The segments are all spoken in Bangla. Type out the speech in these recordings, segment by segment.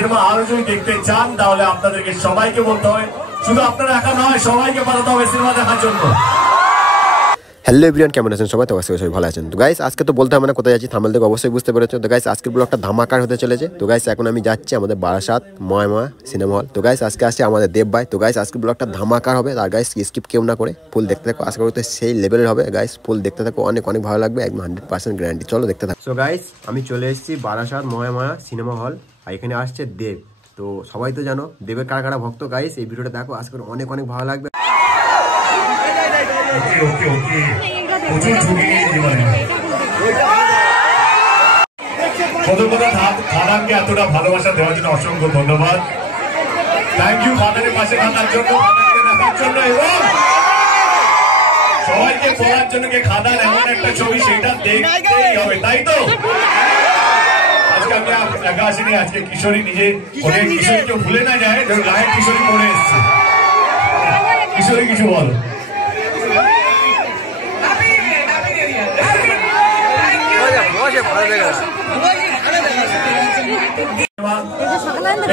সিনেমা আরো যদি দেখতে চান তাহলে আপনাদেরকে সবাইকে বলতে হয়, শুধু আপনারা একা নয়, সবাইকে পাঠাতে হবে সিনেমা দেখার জন্য। হ্যালো এভরিওয়ান, কেমন আছেন সবাই? তো অবশ্যই ভালো আছেন। তো গাইস আজকে তো বলতে হবে না কোথায় যাচ্ছি, থাম্বনেল থেকে অবশ্যই বুঝতে পেরেছো। তো গাইস আজকের ব্লগটা ধামাকার হতে চলেছে। তো গাইস এখন আমি যাচ্ছি আমাদের বারাসাত ময়মা সিনেমা হল। তো গাইস আজকে আসছে আমাদের দেব ভাই। তো গাইস আজকের ব্লগটা ধামাকার হবে, আর গাইস স্কিপ কেউ না করে ফুল দেখতে থাকো। আশা করি তো সেই লেভেলের হবে। গাইস ফুল দেখতে থাকো, অনেক অনেক ভালো লাগবে, একদম 100% গ্যারান্টি। চলো দেখতে থাকো। সো গাইস আমি চলে এসেছি বারাসাত ময়মা সিনেমা হল, আর এখানে আসছে দেব। তো সবাই তো জানো দেবের কারা কারা ভক্ত। গাইস এই ভিডিওটা দেখো, আশা করি অনেক অনেক ভালো লাগবে। খাদানকে এতটা ভালোবাসা দেওয়ার জন্য অসংখ্য ধন্যবাদ। থ্যাংক ইউ খাদানের পাশে থাকার জন্য, খাদানকে দেখার জন্য, এবং সবাইকে বলার জন্য খাদান এমন একটা ছবি সেটা দেখতেই হবে, তাই তো? আজকে আমি একা আসিনি, আজকে কিশোরী নিজে কিশোরী কেউ ভুলে না যায়, গায়ের কিশোরী পড়ে এসছে। কিশোরী কিছু বলো।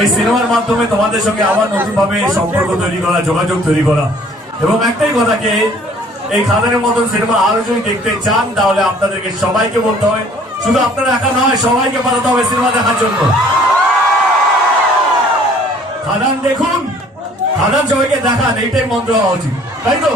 এই সিনেমার মাধ্যমে তোমাদের সঙ্গে আবার নতুন ভাবে সম্পর্ক তৈরি করা, যোগাযোগ তৈরি করা, এবং একটাই কথাকে এই খাদানের মতন সিনেমা আরো যদি দেখতে চান তাহলে আপনাদেরকে সবাইকে বলতে হয়, শুধু আপনারা একা নয়, সবাইকে পাঠাতে হবে সিনেমা দেখার জন্য। খাদান দেখুন, খাদান সবাইকে দেখান, এইটাই মন্ত্র হওয়া উচিত, তাই তো?